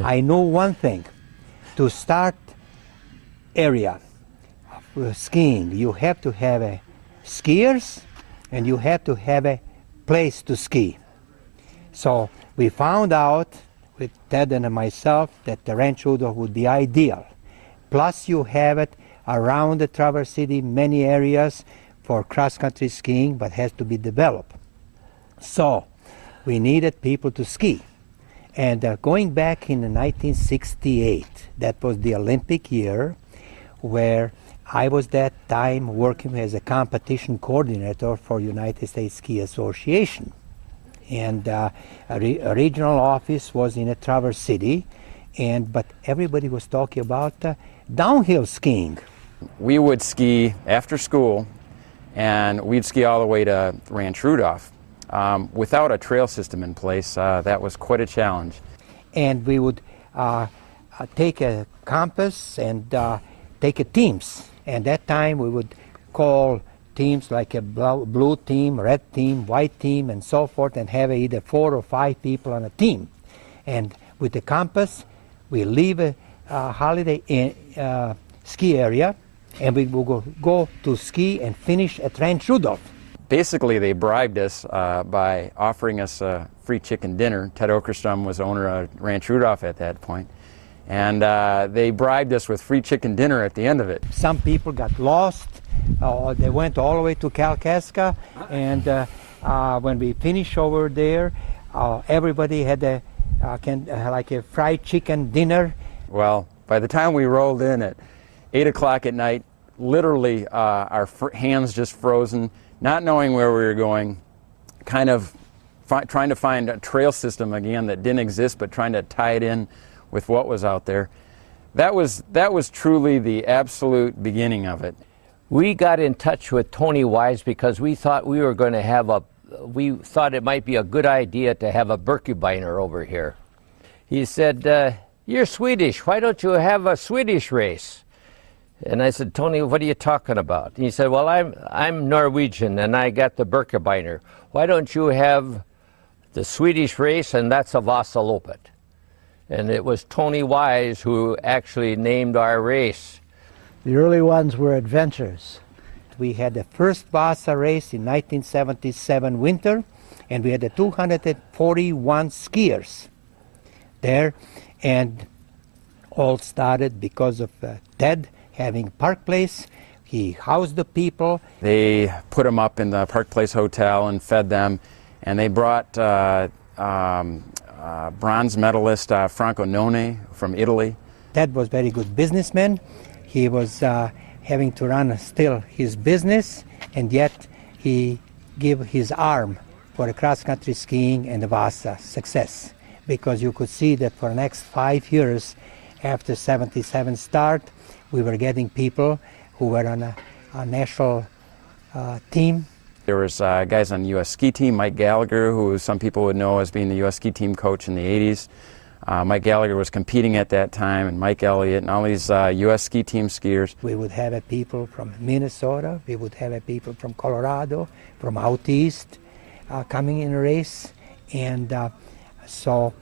I know one thing. To start area of skiing, you have to have a skiers and you have to have a place to ski. So we found out with Ted and myself that the Ranchudo would be ideal. Plus you have it around the Traverse City, many areas for cross-country skiing, but has to be developed. So we needed people to ski. And going back in 1968, that was the Olympic year, where I was that time working as a competition coordinator for United States Ski Association. And a regional office was in Traverse City, but everybody was talking about downhill skiing. We would ski after school, and we'd ski all the way to Ranch Rudolph. Without a trail system in place, that was quite a challenge. And we would take a compass and take a teams. And that time we would call teams like a blue team, red team, white team, and so forth, and have either 4 or 5 people on a team. And with the compass, we leave a holiday ski area, and we will go to ski and finish at Ranch Rudolph. Basically, they bribed us by offering us a free chicken dinner. Ted Okerstrom was owner of Ranch Rudolph at that point. And they bribed us with free chicken dinner at the end of it. Some people got lost. They went all the way to Kalkaska. And when we finished over there, everybody had like a fried chicken dinner. Well, by the time we rolled in at 8 o'clock at night, literally our hands just frozen, not knowing where we were going, kind of trying to find a trail system again that didn't exist, but trying to tie it in with what was out there. That was truly the absolute beginning of it. We got in touch with Tony Wise because we thought we were going to we thought it might be a good idea to have a Birkebeiner over here. He said, "You're Swedish, why don't you have a Swedish race?" And I said, "Tony, what are you talking about?" And he said, "Well, I'm Norwegian and I got the Birkebeiner. Why don't you have the Swedish race, and that's a VASA Lopet?" And it was Tony Wise who actually named our race. The early ones were adventures. We had the first VASA race in 1977 winter, and we had the 241 skiers there, and all started because of Ted having Park Place. He housed the people. They put them up in the Park Place Hotel and fed them, and they brought bronze medalist Franco None from Italy. Ted was very good businessman. He was having to run still his business, and yet he gave his arm for the cross-country skiing and the VASA success, because you could see that for the next 5 years after 77 start, we were getting people who were on a national team. There was guys on the U.S. ski team, Mike Gallagher, who some people would know as being the U.S. ski team coach in the 80s. Mike Gallagher was competing at that time, and Mike Elliott, and all these U.S. ski team skiers. We would have people from Minnesota, we would have people from Colorado, from out east coming in a race, and so...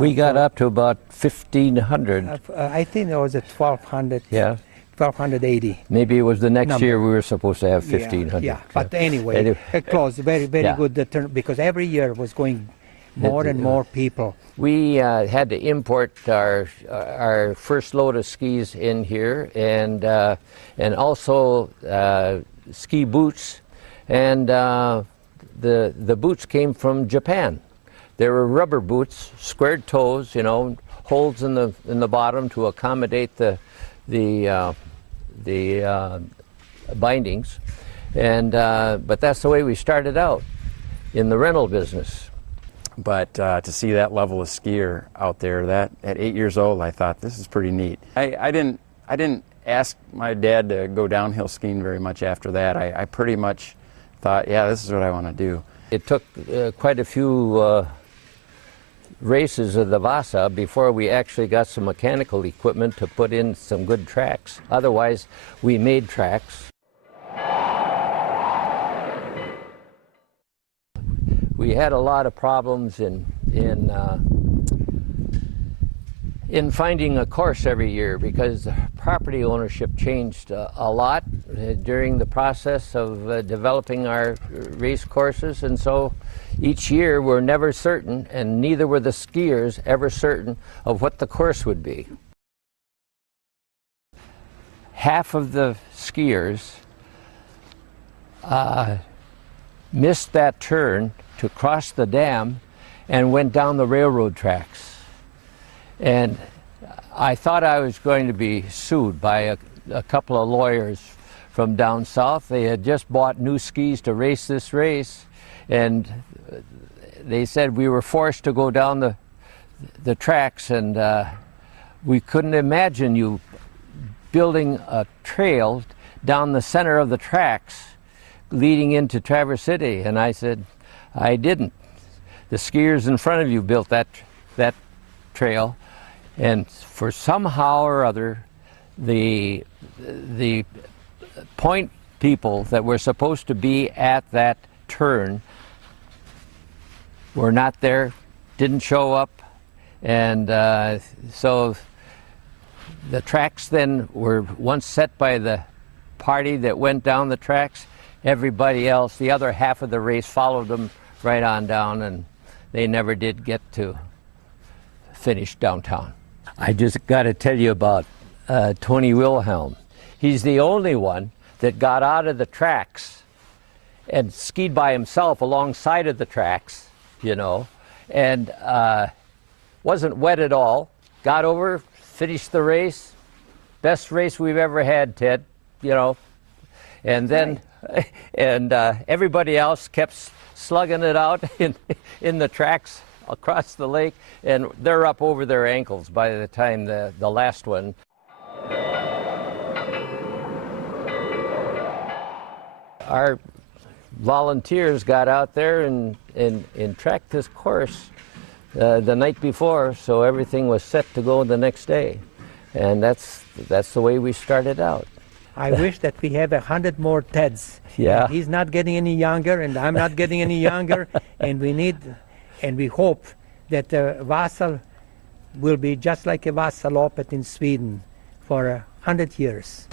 we got up to about 1,500. I think there was a 1,200. Yeah. 1,280. Maybe it was the next number. year we were supposed to have 1,500. Yeah, but anyway, close, very yeah. good turn, because every year was going more and more people. We had to import our first load of skis in here, and also ski boots, and the boots came from Japan. They were rubber boots, squared toes, you know, holes in the bottom to accommodate the bindings, and but that's the way we started out in the rental business. But to see that level of skier out there, that at 8 years old, I thought this is pretty neat. I didn't ask my dad to go downhill skiing very much after that. I pretty much thought, yeah, this is what I want to do. It took quite a few races of the VASA before we actually got some mechanical equipment to put in some good tracks. Otherwise, we made tracks. We had a lot of problems in in finding a course every year, because property ownership changed a lot during the process of developing our race courses, and so each year we're never certain, and neither were the skiers ever certain of what the course would be. Half of the skiers missed that turn to cross the dam and went down the railroad tracks. And I thought I was going to be sued by a couple of lawyers from down south. They had just bought new skis to race this race, and they said we were forced to go down the tracks, and we couldn't imagine you building a trail down the center of the tracks leading into Traverse City. And I said, I didn't. The skiers in front of you built that trail. And for somehow or other, the point people that were supposed to be at that turn were not there, didn't show up, and so the tracks then were once set by the party that went down the tracks. Everybody else, the other half of the race, followed them right on down, and they never did get to finish downtown. I just got to tell you about Tony Wilhelm. He's the only one that got out of the tracks and skied by himself alongside of the tracks, you know, and wasn't wet at all. Got over, finished the race. Best race we've ever had, Ted, you know. And then, and everybody else kept slugging it out in the tracks across the lake, and they're up over their ankles by the time the last one. Our volunteers got out there and tracked this course the night before, so everything was set to go the next day, and that's the way we started out. I wish that we have 100 more Teds. Yeah. He's not getting any younger, and I'm not getting any younger, and we hope that VASA will be just like a Vasaloppet in Sweden for 100 years.